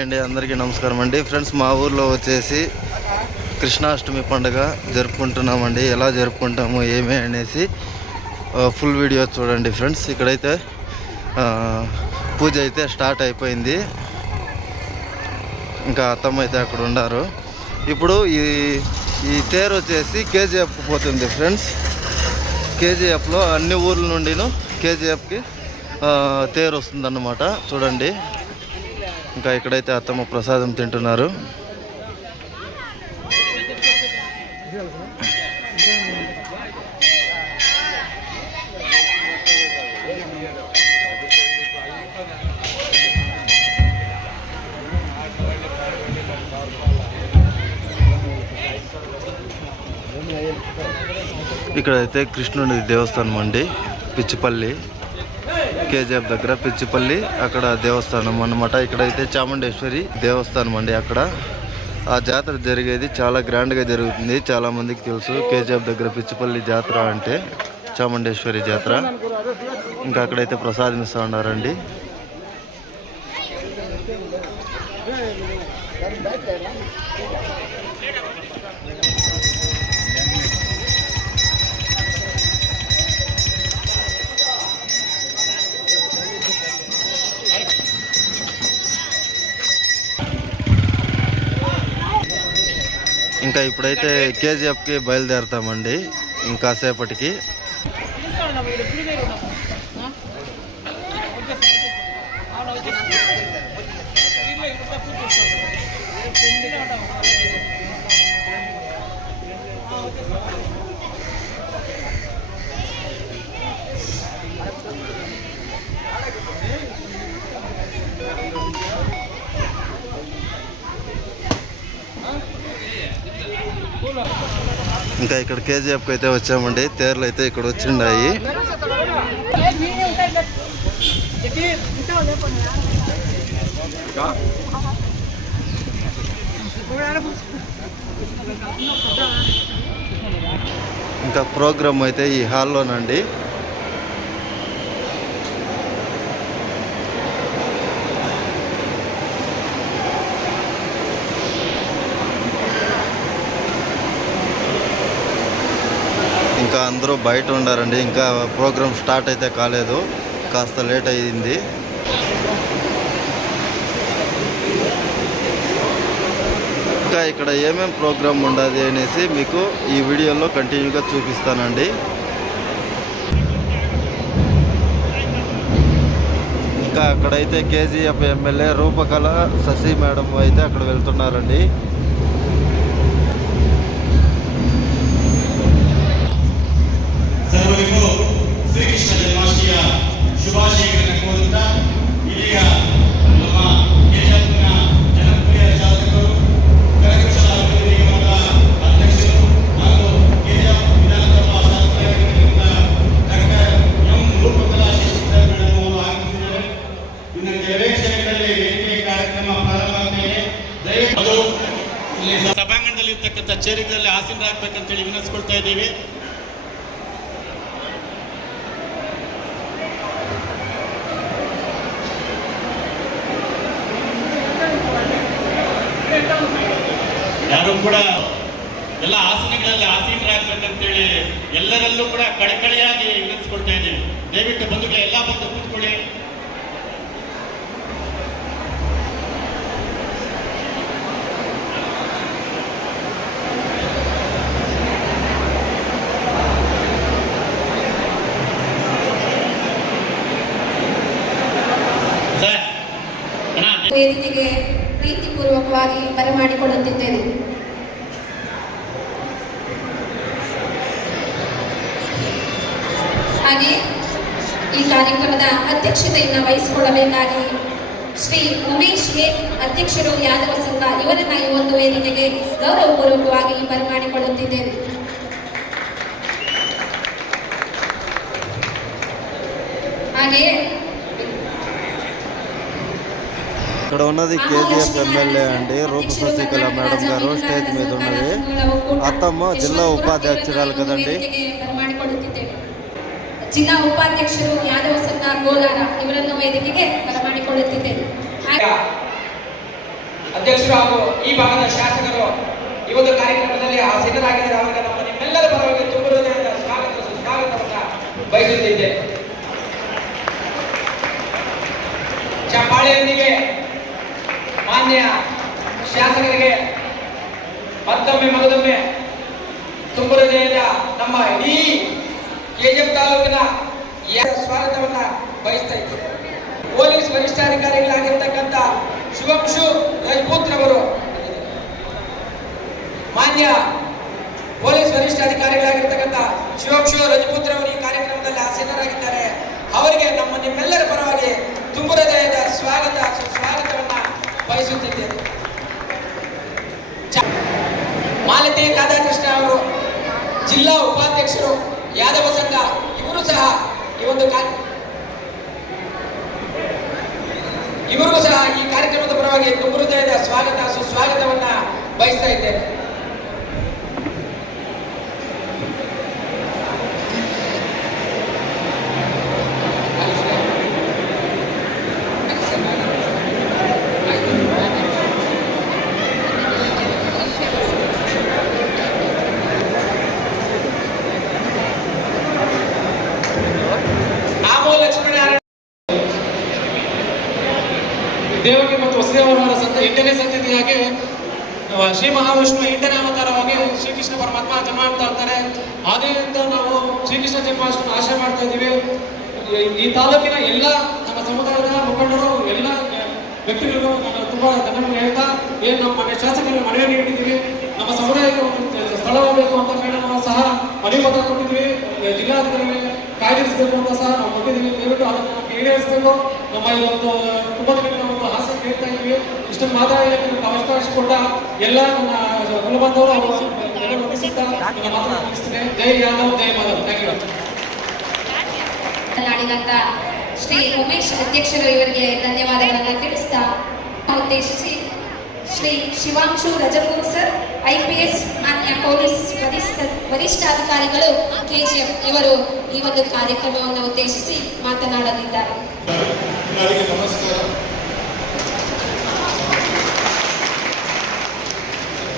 అండి అందరికీ నమస్కారం అండి ఫ్రెండ్స్. మా ఊర్లో వచ్చేసి కృష్ణాష్టమి పండుగ జరుపుకుంటున్నామండి. ఎలా జరుపుకుంటాము ఏమి అనేసి ఫుల్ వీడియో చూడండి ఫ్రెండ్స్. ఇక్కడైతే పూజ అయితే స్టార్ట్ అయిపోయింది. ఇంకా అత్తమ్మ అయితే అక్కడ ఉన్నారు. ఇప్పుడు ఈ తేరు వచ్చేసి కేజీఎఫ్ పోతుంది ఫ్రెండ్స్. కేజీఎఫ్లో అన్ని ఊర్ల నుండిను కేజీఎఫ్కి తేరు వస్తుందన్నమాట. చూడండి, ఇంకా ఇక్కడైతే అత్తమ్మ ప్రసాదం తింటున్నారు. ఇక్కడైతే కృష్ణుడి దేవస్థానం అండి, పిచ్చిపల్లి. కేజీఎఫ్ దగ్గర పిచ్చిపల్లి అక్కడ దేవస్థానం అన్నమాట. ఇక్కడైతే చాముండేశ్వరి దేవస్థానం అండి. అక్కడ ఆ జాతర జరిగేది చాలా గ్రాండ్గా జరుగుతుంది. చాలామందికి తెలుసు కేజీఎఫ్ దగ్గర పిచ్చిపల్లి జాతర అంటే చాముండేశ్వరి జాతర. ఇంకా అక్కడైతే ప్రసాదం ఇస్తూ ఉన్నారండి. ఇంకా ఇప్పుడైతే కేజీఎఫ్కి బయలుదేరుతామండి ఇంకాసేపటికి. ఇంకా ఇక్కడ కేజీఎఫ్కి అయితే వచ్చామండి. తేర్లు అయితే ఇక్కడ వచ్చిండాయి. ఇంకా ప్రోగ్రామ్ అయితే ఈ హాల్లోనండి. ఇంకా అందరూ బయట ఉండారండి. ఇంకా ప్రోగ్రామ్ స్టార్ట్ అయితే కాలేదు, కాస్త లేట్ అయ్యింది. ఇంకా ఇక్కడ ఏమేమి ప్రోగ్రామ్ ఉండదు అనేసి మీకు ఈ వీడియోలో కంటిన్యూగా చూపిస్తానండి. ఇంకా అక్కడైతే కేజీఎఫ్ ఎమ్మెల్యే రూపకళ శశి మేడం అయితే అక్కడ వెళ్తున్నారండి. ಶ್ರೀಕೃಷ್ಣ ಜನ್ಮಾಷ್ಟಮಿಯ ಶುಭಾಶಯಗಳನ್ನು ಕೋರುತ್ತಾ ಇದೀಗ ನಮ್ಮ ಕೆಜೆಎಫ್ನ ಜನಪ್ರಿಯ ಶಾಸಕರು ಕರಕುಶಲ ಅಭಿವೃದ್ಧಿ ನಿಗಮದ ಅಧ್ಯಕ್ಷರು ಹಾಗೂ ಕೆಜೆಎಫ್ ವಿಧಾನಸಭಾ ಶಾಸಕರಾಗಿರುವಂತಹ doctor M Roopakala Shashi madam ಅವರು ಆಗಮಿಸಿದ್ದಾರೆ. ಇನ್ನು ಕೆಲವೇ ಕ್ಷಣಗಳಲ್ಲಿ ವೇದಿಕೆ ಕಾರ್ಯಕ್ರಮ ಪ್ರಾರಂಭವಾಗ್ತಿದೆ. ದಯವಿಟ್ಟು ಇಲ್ಲಿ ಸಭಾಂಗಣದಲ್ಲಿ ಇರ್ತಕ್ಕಂಥ ಚೇರುಗಳಲ್ಲಿ ಆಸೀನರಾಗಬೇಕಂತೇಳಿ ವಿನಂತಿಸ್ಕೊಳ್ತಾ ಇದ್ದೀವಿ. ಯಾರು ಕೂಡ ಎಲ್ಲ ಆಸನಗಳಲ್ಲಿ ಆಸೀನರಾಗಬೇಕಂತೇಳಿ ಎಲ್ಲರಲ್ಲೂ ಕೂಡ ಕಳಕಳಿಯಾಗಿ ವಿನಂತಿಸ್ಕೊಳ್ತಾ ಇದ್ದೀವಿ. ದಯವಿಟ್ಟು ಬಂಧುಗಳೇ ಎಲ್ಲ ಬಂದು ಕೂತ್ಕೊಳ್ಳಿ. ವೇದಿಕೆಗೆ ಪ್ರೀತಿಪೂರ್ವಕವಾಗಿ ಬರಮಾಡಿಕೊಳ್ಳುತ್ತಿದ್ದೇನೆ. ಹಾಗೆ ಈ ಕಾರ್ಯಕ್ರಮದ ಅಧ್ಯಕ್ಷತೆಯನ್ನು ವಹಿಸಿಕೊಳ್ಳಬೇಕಾಗಿ ಶ್ರೀ ಉಮೇಶ್ ಎ ಅಧ್ಯಕ್ಷರು ಯಾದವ ಸಂಘ ಇವರನ್ನ ಈ ಒಂದು ವೇದಿಕೆಗೆ ಗೌರವಪೂರ್ವಕವಾಗಿ ಬರಮಾಡಿಕೊಳ್ಳುತ್ತಿದ್ದೇನೆ. ಹಾಗೆಯೇ ఇక్కడ ఉన్నది కేజీఎఫ్ ఎమ్మెల్యే అండి రూప శశికళ మేడం గారు స్టేజ్ మీద ఉన్నది. అత్తమ్మ జిల్లా ఉపాధ్యక్షురాలు కదండి. ಜಿಲ್ಲಾ ಉಪಾಧ್ಯಕ್ಷರು ಯಾದವ ಸಂಘ ಕೋಲಾರ ಇವರನ್ನು ವೇದಿಕೆಗೆ ಬರಮಾಡಿಕೊಳ್ಳುತ್ತಿದ್ದೇನೆ. ಅಧ್ಯಕ್ಷರು ಹಾಗೂ ಈ ಭಾಗದ ಶಾಸಕರು ಈ ಒಂದು ಕಾರ್ಯಕ್ರಮದಲ್ಲಿ ಆಸೀನರಾಗಿದ್ದಾರೆ. ಅವರಿಗೆ ನಮ್ಮ ನಿಮ್ಮೆಲ್ಲರ ಪರವಾಗಿ ತುಂಬ ಹೃದಯದ ಸುಸ್ವಾಗತವನ್ನು ಬಯಸುತ್ತಿದ್ದೆ. ಚಪ್ಪಾಳೆಯೊಂದಿಗೆ ಮಾನ್ಯ ಶಾಸಕರಿಗೆ ಮತ್ತೊಮ್ಮೆ ಮಗದೊಮ್ಮೆ ತುಂಬ ಹೃದಯದ ನಮ್ಮ ಇಡೀ ಕೆಜಿಎಫ್ ತಾಲೂಕಿನ ಸ್ವಾಗತವನ್ನ ಬಯಸ್ತಾ ಇದ್ದೇವೆ. ಪೊಲೀಸ್ ವರಿಷ್ಠಾಧಿಕಾರಿಗಳಾಗಿರ್ತಕ್ಕಂಥ ಶಿವಂಶು ರಜಪೂತ್ ರವರು, ಮಾನ್ಯ ಪೊಲೀಸ್ ವರಿಷ್ಠಾಧಿಕಾರಿಗಳಾಗಿರ್ತಕ್ಕಂಥ ಶಿವಂಶು ರಜಪೂತ್ ರವರು ಈ ಕಾರ್ಯಕ್ರಮದಲ್ಲಿ ಆಸೀನರಾಗಿದ್ದಾರೆ. ಅವರಿಗೆ ನಮ್ಮ ನಿಮ್ಮೆಲ್ಲರ ಪರವಾಗಿ ತುಂಬ ಹೃದಯದ ಸುಸ್ವಾಗತವನ್ನ ಬಯಸುತ್ತಿದ್ದೇನೆ. ಮಾಲತಿ ರಾಧಾಕೃಷ್ಣ ಅವರು ಜಿಲ್ಲಾ ಉಪಾಧ್ಯಕ್ಷರು ಯಾದವ ಸಂಘ, ಇವರು ಸಹ ಈ ಕಾರ್ಯಕ್ರಮದ ಪರವಾಗಿ ತುಂಬ ಹೃದಯದ ಸುಸ್ವಾಗತವನ್ನ ಬಯಸ್ತಾ ಇದ್ದೇನೆ. ದೇವಕಿ ಮತ್ತು ವಸುದೇವರ ಎಂಟನೇ ಸಂತತಿಯಾಗಿ ಶ್ರೀ ಮಹಾವಿಷ್ಣು 8ನೇ ಅವತಾರವಾಗಿ ಶ್ರೀಕೃಷ್ಣ ಪರಮಾತ್ಮ ಜನ್ಮ ಮಾಡ್ತಾ ಇರ್ತಾರೆ. ಆದ್ದರಿಂದ ನಾವು ಶ್ರೀಕೃಷ್ಣ ಜನ್ಮಾಷ್ಟಮಿ ಆಶಯ ಮಾಡ್ತಾ ಇದ್ದೀವಿ. ಈ ತಾಲೂಕಿನ ಎಲ್ಲ ನಮ್ಮ ಸಮುದಾಯದ ಮುಖಂಡರು, ಎಲ್ಲ ವ್ಯಕ್ತಿಗಳಿಗೂ ನಾನು ತುಂಬ ಧನ್ಯವಾದ ಹೇಳ್ತಾ, ನಮ್ಮ ಮನೆ ಶಾಸಕರಿಗೆ ಮನವಿಯನ್ನು ಇಟ್ಟಿದ್ದೀವಿ. ನಮ್ಮ ಸಮುದಾಯಕ್ಕೆ ಒಂದು ಸ್ಥಳ ಹೋಗಬೇಕು ಅಂತ ಹೇಳಿ ನಾವು ಸಹ ಮನವಿ ಪತ್ರ ಕೊಟ್ಟಿದ್ದೀವಿ. ಜಿಲ್ಲಾಧಿಕಾರಿಗಳಿಗೆ ಕಾಯ್ದಿರಿಸಬೇಕು ಅಂತ ಸಹ ನಾವು ಕೊಟ್ಟಿದ್ದೀವಿ. ದಯವಿಟ್ಟು ಅದನ್ನು ಈಡೇರಿಸಬೇಕು. ನಮ್ಮ ಇದೊಂದು ತುಂಬ ದಿನಗಳ ಒಂದು ಆಸೆ ಹೇಳ್ತಾ ಇದ್ದೀವಿ. ಇಷ್ಟೊಂದು ಮಾತಾಡಲಿಕ್ಕೆ ನಮಗೆ ಅವಕಾಶ ಕೊಟ್ಟ ಎಲ್ಲ ನನ್ನ ಕುಲಬಂಧವರು ಎಲ್ಲ ವಂದಿಸುತ್ತಾ ನನ್ನ ಮಾತನ್ನು ಮುಗಿಸ್ತೇನೆ. ಜೈ ಯಾದವ್, ಜೈ ಮಾಧವ್. Thank you. ಮಾತನಾಡಿದಂತ ಶ್ರೀ ಉಮೇಶ್ ಅಧ್ಯಕ್ಷರು ಇವರಿಗೆ ಧನ್ಯವಾದಗಳನ್ನು ತಿಳಿಸ್ತಾ ಉದ್ದೇಶಿಸಿ ಶ್ರೀ ಶಿವಾಂಶು ರಜಪೂತ್ ಸರ್, IPS ಮಾನ್ಯ ಪೊಲೀಸ್ ವರಿಷ್ಠಾಧಿಕಾರಿಗಳು KGF ಇವರು ಈ ಒಂದು ಕಾರ್ಯಕ್ರಮವನ್ನು ಉದ್ದೇಶಿಸಿ ಮಾತನಾಡಲಿದ್ದಾರೆ. ಎಲ್ಲರಿಗೆ ನಮಸ್ಕಾರ.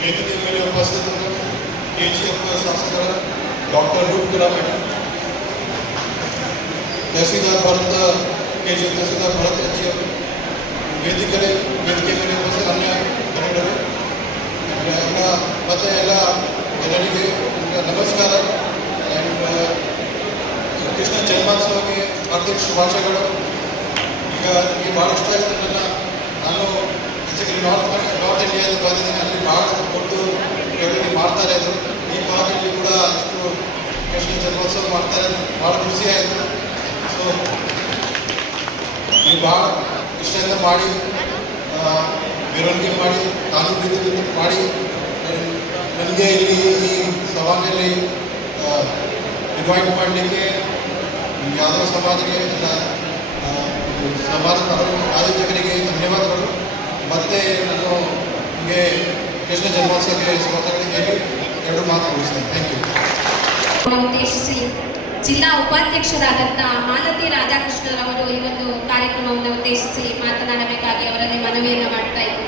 ವೇದಿಕೆ ಮೇಲೆ ಉಪಸ್ಥಿತರು KGF ಶಾಸಕರ doctor Roopakala madam, tehsildar Bharat, KGF tehsildar Bharat H ಅವರು, ವೇದಿಕೆ ಮೇಲೆ ಉಪಸ್ಥಿತ ಅನ್ಯ ಕನ್ನಡರು ಎಲ್ಲ ಮತ್ತು ಎಲ್ಲ ಜನರಿಗೆ ನಮಸ್ಕಾರ. ಆ್ಯಂಡ್ ಕೃಷ್ಣ ಜನ್ಮೋತ್ಸವಕ್ಕೆ ಹಾರ್ದಿಕ ಶುಭಾಶಯಗಳು. ಈಗ ನನಗೆ ಭಾಳ ಇಷ್ಟ ಆಯಿತು. ನಾನು ಬೇಸಿಕಲಿ ನಾರ್ತ್ ಇಂಡಿಯಾದ ಬಂದಿದ್ದೀನಿ. ಅಲ್ಲಿ ಭಾಳ ದೊಡ್ಡ ಲೆವೆಲಲ್ಲಿ ಮಾಡ್ತಾರೆ. ಅದು ಈ ಭಾಗದಲ್ಲಿ ಕೂಡ ಅಷ್ಟು ಕೃಷ್ಣ ಜನ್ಮೋತ್ಸವ ಮಾಡ್ತಾರೆ. ಭಾಳ ಖುಷಿ ಆಯಿತು. ಸೊ ನೀವು ಭಾಳ ಇಷ್ಟದಿಂದ ಮಾಡಿ, ಮೆರವಣಿಗೆ ಮಾಡಿ, ಕಾನೂನು ರೀತಿಯಲ್ಲಿ ಮಾಡಿ ನನಗೆ ಇಲ್ಲಿ ಈ ಸಭಾದಲ್ಲಿ ಇನ್ವೈಟ್ ಮಾಡಲಿಕ್ಕೆ ಯಾದವ ಸಮಾಜಕ್ಕೆ ಸಮಾಜದ ಆಯೋಜಕರಿಗೆ ಧನ್ಯವಾದಗಳು. ಮತ್ತು ನಾನು ನಿಮಗೆ ಕೃಷ್ಣ ಜನ್ಮೋತ್ಸವಕ್ಕೆ ಶುಭಾಶಯಗಳು ಹೇಳಿ ಎರಡು ಮಾತು ಮುಗಿಸ್ತೇನೆ. Thank you. ಉದ್ದೇಶಿಸಿ ಜಿಲ್ಲಾ ಉಪಾಧ್ಯಕ್ಷರಾದಂಥ ಮಾಲತಿ ರಾಧಾಕೃಷ್ಣರವರು ಈ ಒಂದು ಕಾರ್ಯಕ್ರಮವನ್ನು ಉದ್ದೇಶಿಸಿ ಮಾತನಾಡಬೇಕಾಗಿ ಅವರಲ್ಲಿ ಮನವಿಯನ್ನು ಮಾಡ್ತಾ ಇದ್ದಾರೆ.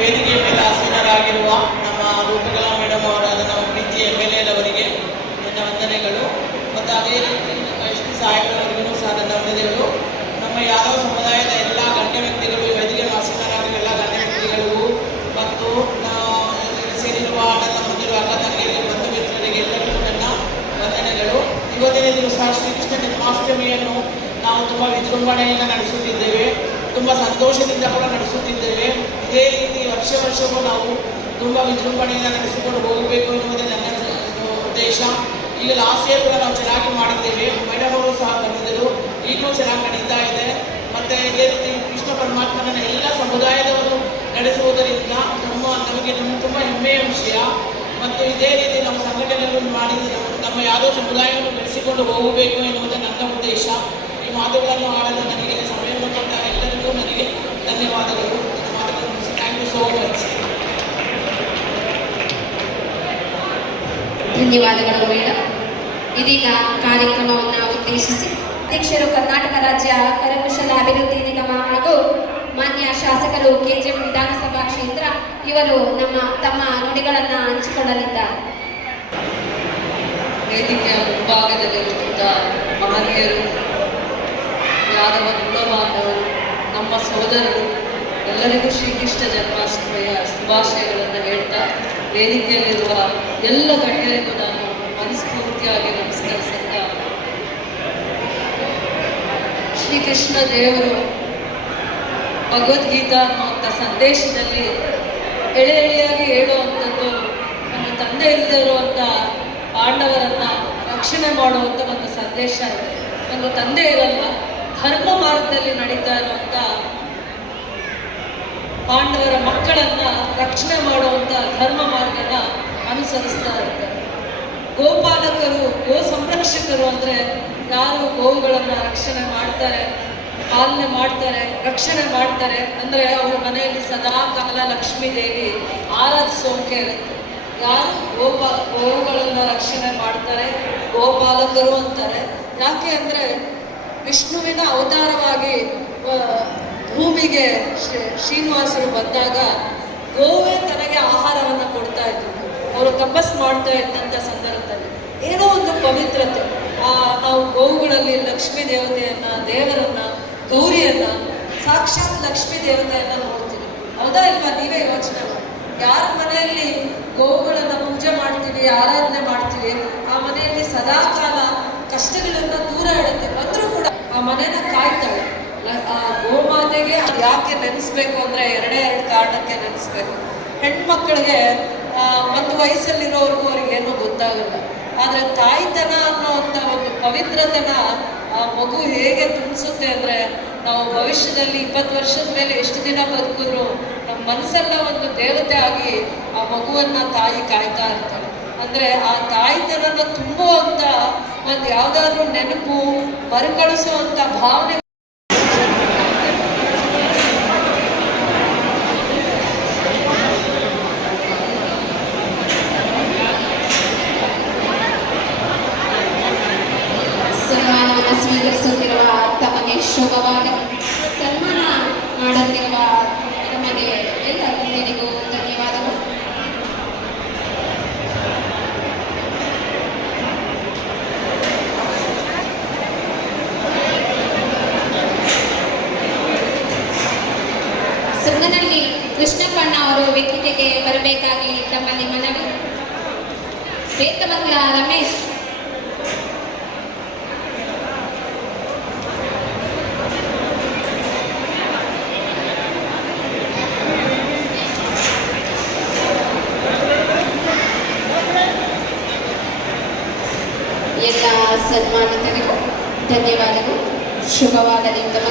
ವೇದಿಕೆ ಮೇಲೆ ಆಸೀನರಾಗಿರುವ ನಮ್ಮ ರೂಪಕಲಾ ಮೇಡಮ್ ಅವರಾದ ನಮ್ಮ ಪ್ರೀತಿಯ MLA ರವರಿಗೆ ನನ್ನ ವಂದನೆಗಳು. ಮತ್ತು ಅದೇ ರೀತಿ ನಮ್ಮ SP ಸಾಹೇಬರವರಿಗೂ ಸಹ ನನ್ನ ವಂದನೆಗಳು. ನಮ್ಮ ಯಾದವ ಸಮುದಾಯದ ಎಲ್ಲ ಗಣ್ಯ ವ್ಯಕ್ತಿಗಳು, ವೇದಿಕೆ ಆಸೀನರಾಗಿರುವ ಎಲ್ಲ ಗಣ್ಯ ವ್ಯಕ್ತಿಗಳಿಗೂ ಮತ್ತು ಸೇರಿರುವ ನನ್ನ ಮುಂದಿರುವ ಅಕ್ಕ ತಂಗಿಯರಿಗೆ, ಬಂಧು ಮಿತ್ರರಿಗೆ ಎಲ್ಲರಿಗೂ ನನ್ನ ವಂದನೆಗಳು. ಇವತ್ತಿನ ದಿವಸ ಶ್ರೀಕೃಷ್ಣ ಜನ್ಮಾಷ್ಟಮಿಯನ್ನು ನಾವು ತುಂಬ ವಿಜೃಂಭಣೆಯಿಂದ ನಡೆಸುತ್ತಿದ್ದೇವೆ, ತುಂಬ ಸಂತೋಷದಿಂದ ಕೂಡ ನಡೆಸುತ್ತಿದ್ದೇವೆ. ಇದೇ ರೀತಿ ವರ್ಷವೂ ನಾವು ತುಂಬ ವಿಜೃಂಭಣೆಯಿಂದ ನಡೆಸಿಕೊಂಡು ಹೋಗಬೇಕು ಎನ್ನುವುದೇ ನನ್ನ ಉದ್ದೇಶ. ಈಗ ಲಾಸ್ಟ್ ಇಯರ್ ಕೂಡ ನಾವು ಚೆನ್ನಾಗಿ ಮಾಡಿದ್ದೇವೆ. ಮೇಡಮ್ ಅವರು ಸಹ ಬಂದಿದ್ದರು, ಈಗಲೂ ಚೆನ್ನಾಗಿ ನಡೀತಾ ಇದೆ. ಮತ್ತು ಇದೇ ರೀತಿ ಕೃಷ್ಣ ಪರಮಾತ್ಮನನ್ನು ಎಲ್ಲ ಸಮುದಾಯದವರು ನಡೆಸುವುದರಿಂದ ನಮಗೆ ತುಂಬ ಹೆಮ್ಮೆಯ ವಿಷಯ. ಮತ್ತು ಇದೇ ರೀತಿ ನಾವು ಸಂಘಟನೆಗಳನ್ನು ಮಾಡಿ ನಮ್ಮ ಯಾವುದೋ ಸಮುದಾಯವನ್ನು ಬೆಳೆಸಿಕೊಂಡು ಹೋಗಬೇಕು ಎನ್ನುವುದೇ ನನ್ನ ಉದ್ದೇಶ. ಈ ಮಾತುಗಳನ್ನು ಆಡಲು ನನಗೆ ಸಮಯವನ್ನು ಕೊಟ್ಟ ಎಲ್ಲರಿಗೂ ನನಗೆ ಧನ್ಯವಾದಗಳು. ನನ್ನ ಮಾತುಗಳನ್ನು ಮುಗಿಸಿ ಥ್ಯಾಂಕ್ ಯು ಸೋ ಮಚ್. ಧನ್ಯವಾದಗಳು ಮೇಡಮ್. ಇದೀಗ ಕಾರ್ಯಕ್ರಮವನ್ನು ಉದ್ದೇಶಿಸಿ ಅಧ್ಯಕ್ಷರು ಕರ್ನಾಟಕ ರಾಜ್ಯ ಕರಕುಶಲ ಅಭಿವೃದ್ಧಿ ನಿಗಮ ಹಾಗೂ ಮಾನ್ಯ ಶಾಸಕರು ಕೆಜಿಎಂ ವಿಧಾನಸಭಾ ಕ್ಷೇತ್ರ ಇವರು ತಮ್ಮ ನುಡಿಗಳನ್ನು ಹಂಚಿಕೊಳ್ಳಲಿದ್ದಾರೆ. ವೇದಿಕೆಯ ಮುಂಭಾಗದಲ್ಲಿರುವಂಥ ಮಹನೀಯರು, ಯಾದವ ಕುಲಬಾಂಧವರು, ನಮ್ಮ ಸೋದರರು ಎಲ್ಲರಿಗೂ ಶ್ರೀಕೃಷ್ಣ ಜನ್ಮಾಷ್ಟಮಿಯ ಶುಭಾಶಯಗಳನ್ನು ಹೇಳ್ತಾ, ವೇದಿಕೆಯಲ್ಲಿರುವ ಎಲ್ಲ ಗಣ್ಯರಿಗೂ ನಾನು ಮನಸ್ಫೂರ್ತಿಯಾಗಿ ನಮಸ್ಕರಿಸುತ್ತಾ, ಶ್ರೀಕೃಷ್ಣ ದೇವರು ಭಗವದ್ಗೀತಾ ಅನ್ನುವಂಥ ಸಂದೇಶದಲ್ಲಿ ಎಳೆಯಾಗಿ ಹೇಳುವಂಥದ್ದು, ನಮ್ಮ ತಂದೆ ಇಲ್ಲದೆ ಇರುವಂಥ ಪಾಂಡವರನ್ನ ರಕ್ಷಣೆ ಮಾಡುವಂಥ ಒಂದು ಸಂದೇಶ ಇದೆ. ಒಂದು ತಂದೆ ಇರಲ್ಲ, ಧರ್ಮ ಮಾರ್ಗದಲ್ಲಿ ನಡೀತಾ ಇರುವಂಥ ಪಾಂಡವರ ಮಕ್ಕಳನ್ನ ರಕ್ಷಣೆ ಮಾಡುವಂಥ ಧರ್ಮ ಮಾರ್ಗನ ಅನುಸರಿಸ್ತಾ ಇರ್ತಾರೆ. ಗೋಪಾಲಕರು, ಗೋ ಸಂರಕ್ಷಕರು ಅಂದರೆ ಯಾರು ಗೋವುಗಳನ್ನು ರಕ್ಷಣೆ ಮಾಡ್ತಾರೆ, ಪಾಲನೆ ಮಾಡ್ತಾರೆ, ರಕ್ಷಣೆ ಮಾಡ್ತಾರೆ ಅಂದರೆ ಅವ್ರ ಮನೆಯಲ್ಲಿ ಸದಾ ಕಾಲ ಲಕ್ಷ್ಮೀ ದೇವಿ ಆರಾಧಿಸೋಕೆ ಇರುತ್ತೆ. ಯಾರು ಗೋವುಗಳನ್ನು ರಕ್ಷಣೆ ಮಾಡ್ತಾರೆ ಗೋಪಾಲಕರು ಅಂತಾರೆ. ಯಾಕೆ ಅಂದರೆ ವಿಷ್ಣುವಿನ ಅವತಾರವಾಗಿ ಭೂಮಿಗೆ ಶ್ರೀನಿವಾಸರು ಬಂದಾಗ ಗೋವೇ ತನಗೆ ಆಹಾರವನ್ನು ಕೊಡ್ತಾ ಇದ್ರು. ಅವರು ತಪಸ್ ಮಾಡ್ತಾ ಇದ್ದಂಥ ಸಂದರ್ಭದಲ್ಲಿ ಏನೋ ಒಂದು ಪವಿತ್ರತೆ, ನಾವು ಗೋವುಗಳಲ್ಲಿ ಲಕ್ಷ್ಮೀ ದೇವತೆಯನ್ನು, ದೇವರನ್ನು, ಗೌರಿಯನ್ನು, ಸಾಕ್ಷಾತ್ ಲಕ್ಷ್ಮೀ ದೇವತೆಯನ್ನು ನೋಡ್ತೀವಿ. ಹೌದಾ ಇಲ್ವಾ? ನೀವೇ ಯೋಚನೆ ಮಾಡಿ. ಯಾರ ಮನೆಯಲ್ಲಿ ಗೋವುಗಳನ್ನು ಪೂಜೆ ಮಾಡ್ತೀವಿ, ಆರಾಧನೆ ಮಾಡ್ತೀವಿ, ಆ ಮನೆಯಲ್ಲಿ ಸದಾ ಕಾಲ ಕಷ್ಟಗಳನ್ನು ದೂರ ಇಡುತ್ತೆ. ಬಂದರೂ ಕೂಡ ಆ ಮನೆನ ಕಾಯ್ತಾಳೆ. ಆ ಗೋಮಾತೆಗೆ ಯಾಕೆ ನೆನೆಸ್ಬೇಕು ಅಂದರೆ ಎರಡು ಕಾರಣಕ್ಕೆ ನೆನೆಸ್ಬೇಕು. ಹೆಣ್ಮಕ್ಳಿಗೆ ಒಂದು ವಯಸ್ಸಲ್ಲಿರೋರ್ಗೂ ಅವ್ರಿಗೇನು ಗೊತ್ತಾಗಲ್ಲ. ಆದರೆ ತಾಯ್ತನ ಅನ್ನೋವಂಥ ಒಂದು ಪವಿತ್ರತನ ಆ ಮಗು ಹೇಗೆ ತುಂಬಿಸುತ್ತೆ ಅಂದರೆ, ನಾವು ಭವಿಷ್ಯದಲ್ಲಿ 20 ವರ್ಷದ ಮೇಲೆ ಎಷ್ಟು ದಿನ ಬದುಕಿದ್ರು ನಮ್ಮ ಮನಸ್ಸೆಲ್ಲ ಒಂದು ದೇವತೆ ಆಗಿ ಆ ಮಗುವನ್ನು ತಾಯಿ ಕಾಯ್ತಾ ಇರ್ತಾಳೆ. ಅಂದರೆ ಆ ತಾಯ್ತನನ ತುಂಬುವಂಥ ಒಂದು ಯಾವುದಾದ್ರೂ ನೆನಪು, ಮರುಕಳಿಸುವಂಥ ಭಾವನೆ. ಸನ್ಮಾನವನ್ನು ಸ್ವೀಕರಿಸುತ್ತಿರುವ ತಮಗೆ ಶುಭವಾಗಲಿ. ಸನ್ಮಾನ ಮಾಡುತ್ತಿರುವ ತಮಗೆ ಎಲ್ಲ ಗಣ್ಯರಿಗೂ ಧನ್ಯವಾದಗಳು. ಸಂಘದಲ್ಲಿ ಕೃಷ್ಣಪ್ಪಣ್ಣ ಅವರು ವೇದಿಕೆಗೆ ಬರಬೇಕಾಗಿ ತಮ್ಮಲ್ಲಿ ಮನವಿ. ಬೇತಮಂಗಲ ರಮೇಶ್, ಎಲ್ಲ ಸನ್ಮಾನಿತರಿಗೂ ಧನ್ಯವಾದಗಳು. ಶುಭವಾಗಲಿ ತಮಗೆ.